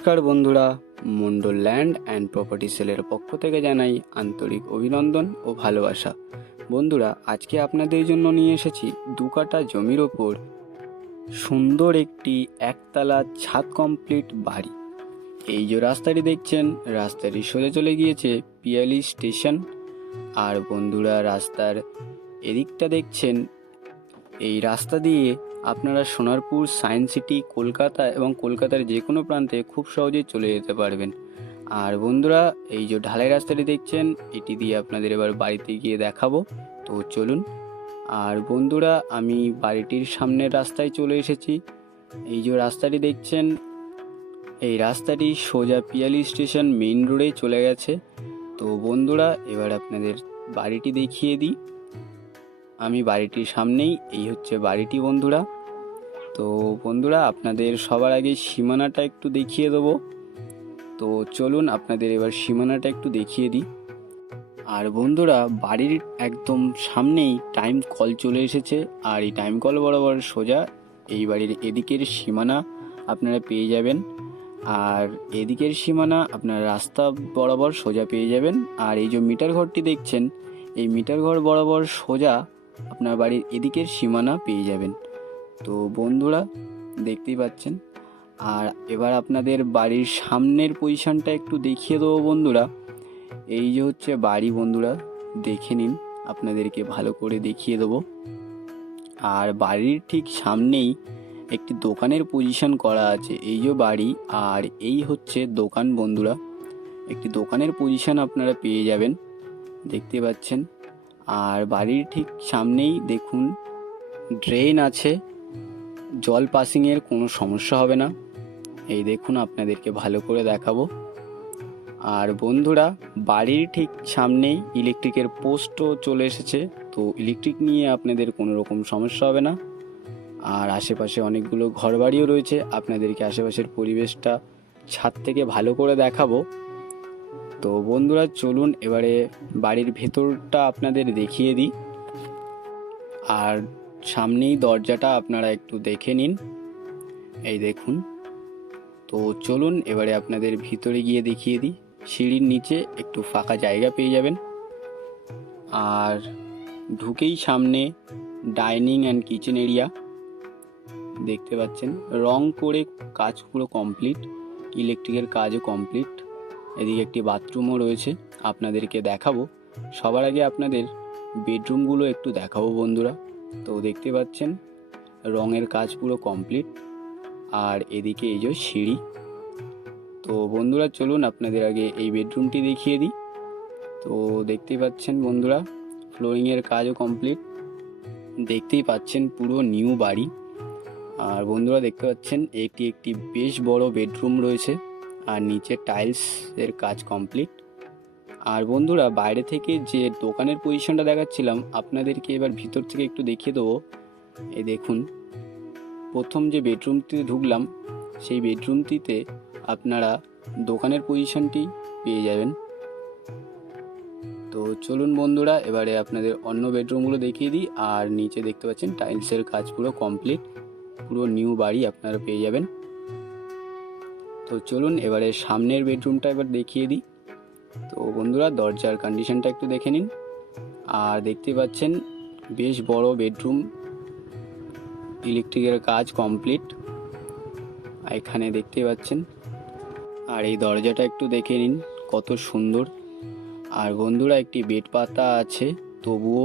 নমস্কার বন্ধুরা, Mondal land and property সেলের পক্ষ থেকে জানাই আন্তরিক অভিনন্দন ও ভালোবাসা। বন্ধুরা, আজকে আপনাদের জন্য নিয়ে এসেছি দু কাটা জমির ওপর সুন্দর একটি একতলা ছাদ কমপ্লিট বাড়ি। এই যে রাস্তাটি দেখছেন, রাস্তাটি সোজা চলে গিয়েছে পিয়ালি স্টেশন। আর বন্ধুরা, রাস্তার এদিকটা দেখছেন, এই রাস্তা দিয়ে আপনারা সোনারপুর, সায়েন্স সিটি, কলকাতা এবং কলকাতার যে কোনো প্রান্তে খুব সহজেই চলে যেতে পারবেন। আর বন্ধুরা, এই যে ঢালাই রাস্তাটি দেখছেন, এটি দিয়ে আপনাদের এবার বাড়িতে গিয়ে দেখাবো। তো চলুন। আর বন্ধুরা, আমি বাড়িটির সামনের রাস্তায় চলে এসেছি। এই যে রাস্তাটি দেখছেন, এই রাস্তাটি সোজা পিয়ালি স্টেশন মেইন রোডে চলে গেছে। তো বন্ধুরা, এবার আপনাদের বাড়িটি দেখিয়ে দিই। আমি বাড়িটির সামনেই, এই হচ্ছে বাড়িটি বন্ধুরা। তো বন্ধুরা, আপনাদের সবার আগে সীমানাটা একটু দেখিয়ে দেবো। তো চলুন, আপনাদের এবার সীমানাটা একটু দেখিয়ে দিই। আর বন্ধুরা, বাড়ির একদম সামনেই টাইম কল চলে এসেছে। আর এই টাইম কল বরাবর সোজা এই বাড়ির এদিকের সীমানা আপনারা পেয়ে যাবেন। আর এদিকের সীমানা আপনার রাস্তা বরাবর সোজা পেয়ে যাবেন। আর এই যে মিটার ঘরটি দেখছেন, এই মিটার ঘর বরাবর সোজা আপনার বাড়ির এদিকের সীমানা পেয়ে যাবেন। তো বন্ধুরা, দেখতেই পাচ্ছেন। আর এবার আপনাদের বাড়ির সামনের পজিশনটা একটু দেখিয়ে দেবো বন্ধুরা। এই যে হচ্ছে বাড়ি বন্ধুরা, দেখে নিন, আপনাদেরকে ভালো করে দেখিয়ে দেবো। আর বাড়ির ঠিক সামনেই একটি দোকানের পজিশন করা আছে, এই যে বাড়ি। আর এই হচ্ছে দোকান বন্ধুরা। একটি দোকানের পজিশন আপনারা পেয়ে যাবেন, দেখতে পাচ্ছেন। আর বাড়ির ঠিক সামনেই দেখুন ড্রেন আছে। জল পাসিংয়ের কোনো সমস্যা হবে না। এই দেখুন, আপনাদেরকে ভালো করে দেখাবো। আর বন্ধুরা, বাড়ির ঠিক সামনেই ইলেকট্রিকের পোস্টও চলে এসেছে। তো ইলেকট্রিক নিয়ে আপনাদের কোনো রকম সমস্যা হবে না। আর আশেপাশে অনেকগুলো ঘরবাড়িও রয়েছে। আপনাদেরকে আশেপাশের পরিবেশটা ছাদ থেকে ভালো করে দেখাবো। তো বন্ধুরা, চলুন এবারে বাড়ির ভেতরটা আপনাদের দেখিয়ে দিই। আর সামনেই দরজাটা আপনারা একটু দেখে নিন। এই দেখুন। তো চলুন এবারে আপনাদের ভিতরে গিয়ে দেখিয়ে দিই। সিঁড়ির নিচে একটু ফাঁকা জায়গা পেয়ে যাবেন। আর ঢুকেই সামনে ডাইনিং অ্যান্ড কিচেন এরিয়া। দেখতে পাচ্ছেন, রং করে কাজ পুরো কমপ্লিট, ইলেকট্রিকের কাজও কমপ্লিট। এদিকে একটি বাথরুমও রয়েছে, আপনাদেরকে দেখাবো। সবার আগে আপনাদের বেডরুমগুলো একটু দেখাবো বন্ধুরা। তো দেখতে পাচ্ছেন, রঙের কাজ পুরো কমপ্লিট। আর এদিকে এই যে সিঁড়ি। তো বন্ধুরা, চলুন আপনাদের আগে এই বেডরুমটি দেখিয়ে দিই। তো দেখতেই পাচ্ছেন বন্ধুরা, ফ্লোরিংয়ের কাজও কমপ্লিট। দেখতেই পাচ্ছেন পুরো নিউ বাড়ি। আর বন্ধুরা, দেখতে পাচ্ছেন একটি একটি বেশ বড় বেডরুম রয়েছে। আর নিচে টাইলসের কাজ কমপ্লিট আর বন্ধুরা, বাইরে থেকে যে দোকানের পজিশনটা দেখাচ্ছিলাম, আপনাদেরকে এবার ভিতর থেকে একটু দেখিয়ে দেবো। এই দেখুন, প্রথম যে বেডরুমটিতে ঢুকলাম, সেই বেডরুমটিতে আপনারা দোকানের পজিশনটি পেয়ে যাবেন। তো চলুন বন্ধুরা, এবারে আপনাদের অন্য বেডরুমগুলো দেখিয়ে দিই। আর নিচে দেখতে পাচ্ছেন টাইলসের কাজ পুরো কমপ্লিট পুরো নিউ বাড়ি আপনারা পেয়ে যাবেন। তো চলুন এবারে সামনের বেডরুমটা এবার দেখিয়ে দিই। তো বন্ধুরা, দরজার কন্ডিশনটা একটু দেখে নিন। আর দেখতে পাচ্ছেন, বেশ বড় বেডরুম। ইলেকট্রিকের কাজ কমপ্লিট এখানে দেখতে পাচ্ছেন, আর এই দরজাটা একটু দেখে নিন, কত সুন্দর। আর বন্ধুরা, একটি বেড পাতা আছে, তবুও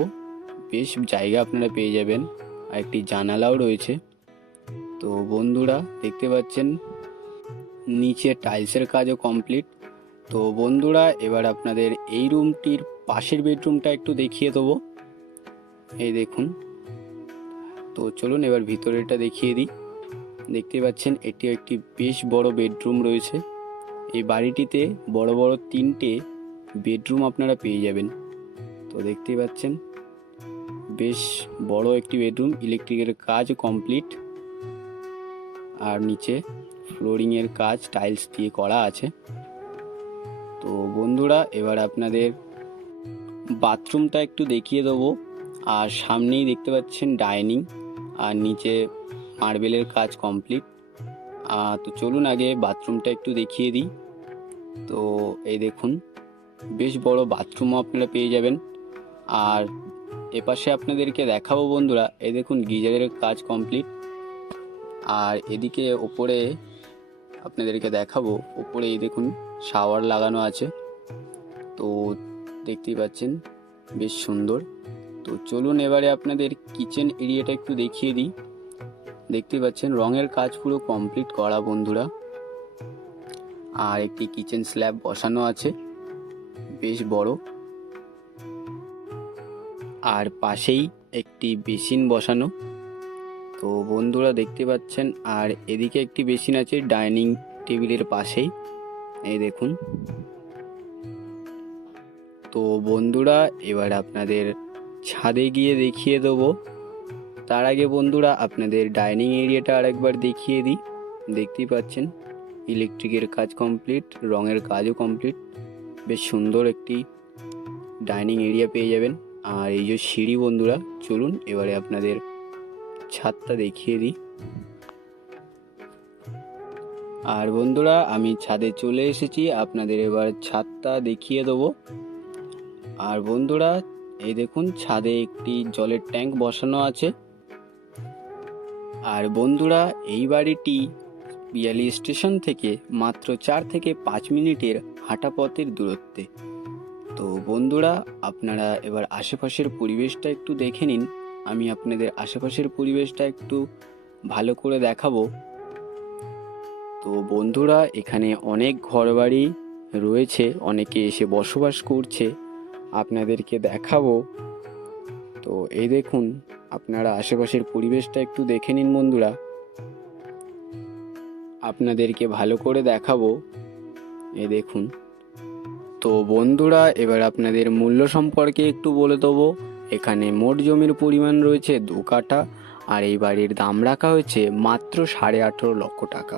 বেশ জায়গা আপনারা পেয়ে যাবেন। আর একটি জানালাও রয়েছে। তো বন্ধুরা, দেখতে পাচ্ছেন নিচে টাইলসের কাজও কমপ্লিট। তো বন্ধুরা, এবার আপনাদের এই রুমটির পাশের বেডরুমটা একটু দেখিয়ে দেবো। এই দেখুন। তো চলুন এবার ভিতরেরটা দেখিয়ে দিই। দেখতে পাচ্ছেন, এটি একটি বেশ বড় বেডরুম রয়েছে। এই বাড়িটিতে বড় বড় তিনটে বেডরুম আপনারা পেয়ে যাবেন। তো দেখতেই পাচ্ছেন, বেশ বড় একটি বেডরুম, ইলেকট্রিকের কাজ কমপ্লিট। আর নিচে ফ্লোরিংয়ের কাজ টাইলস দিয়ে করা আছে। তো বন্ধুরা, এবার আপনাদের বাথরুমটা একটু দেখিয়ে দেবো। আর সামনেই দেখতে পাচ্ছেন ডাইনিং আর নিচে মার্বেলের কাজ কমপ্লিট তো চলুন আগে বাথরুমটা একটু দেখিয়ে দিই। তো এই দেখুন, বেশ বড় বাথরুমও আপনারা পেয়ে যাবেন। আর এপাশে আপনাদেরকে দেখাবো বন্ধুরা, এই দেখুন গিজারের কাজ কমপ্লিট আর এদিকে ওপরে আপনাদেরকে দেখাবো। ওপরে এই দেখুন, শাওয়ার লাগানো আছে। তো দেখতেই পাচ্ছেন, বেশ সুন্দর। তো চলুন এবারে আপনাদের কিচেন এরিয়াটা একটু দেখিয়ে দিই। দেখতেই পাচ্ছেন, রঙের কাজ পুরো কমপ্লিট করা বন্ধুরা। আর একটি কিচেন স্ল্যাব বসানো আছে, বেশ বড়। আর পাশেই একটি বেসিন বসানো। তো বন্ধুরা দেখতে পাচ্ছেন, আর এদিকে একটি বেসিন আছে ডাইনিং টেবিলের পাশেই। এই দেখুন। তো বন্ধুরা, এবার আপনাদের ছাদে গিয়ে দেখিয়ে দেবো। তার আগে বন্ধুরা, আপনাদের ডাইনিং এরিয়াটা আরেকবার দেখিয়ে দিই। দেখতেই পাচ্ছেন, ইলেকট্রিকের কাজ কমপ্লিট, রঙের কাজও কমপ্লিট। বেশ সুন্দর একটি ডাইনিং এরিয়া পেয়ে যাবেন। আর এই যে সিঁড়ি বন্ধুরা, চলুন এবারে আপনাদের ছাদটা দেখিয়ে দিই। আর বন্ধুরা, আমি ছাদে চলে এসেছি। আপনাদের এবার ছাদটা দেখিয়ে দেবো। আর বন্ধুরা, এই দেখুন, ছাদে একটি জলের ট্যাঙ্ক বসানো আছে। আর বন্ধুরা, এই বাড়িটি পিয়ালি স্টেশন থেকে মাত্র চার থেকে পাঁচ মিনিটের হাঁটা পথের দূরত্বে। তো বন্ধুরা, আপনারা এবার আশেপাশের পরিবেশটা একটু দেখে নিন। আমি আপনাদের আশেপাশের পরিবেশটা একটু ভালো করে দেখাবো। তো বন্ধুরা, এখানে অনেক ঘরবাড়ি রয়েছে, অনেকে এসে বসবাস করছে, আপনাদেরকে দেখাবো। তো এই দেখুন, আপনারা আশেপাশের পরিবেশটা একটু দেখে নিন বন্ধুরা। আপনাদেরকে ভালো করে দেখাবো। এ দেখুন। তো বন্ধুরা, এবার আপনাদের মূল্য সম্পর্কে একটু বলে দেবো। এখানে মোট জমির পরিমাণ রয়েছে দু কাঠা, আর এই বাড়ির দাম রাখা হয়েছে মাত্র সাড়ে আঠেরো লক্ষ টাকা।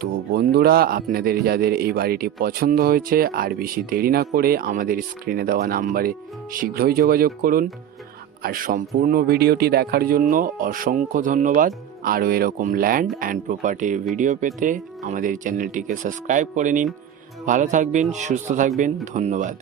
তো বন্ধুরা, আপনাদের যাদের এই বাড়িটি পছন্দ হয়েছে আর বেশি দেরি না করে আমাদের স্ক্রিনে দেওয়া নাম্বারে শীঘ্রই যোগাযোগ করুন। আর সম্পূর্ণ ভিডিওটি দেখার জন্য অসংখ্য ধন্যবাদ। আরও এরকম ল্যান্ড অ্যান্ড প্রপার্টির ভিডিও পেতে আমাদের চ্যানেলটিকে সাবস্ক্রাইব করে নিন। ভালো থাকবেন, সুস্থ থাকবেন, ধন্যবাদ।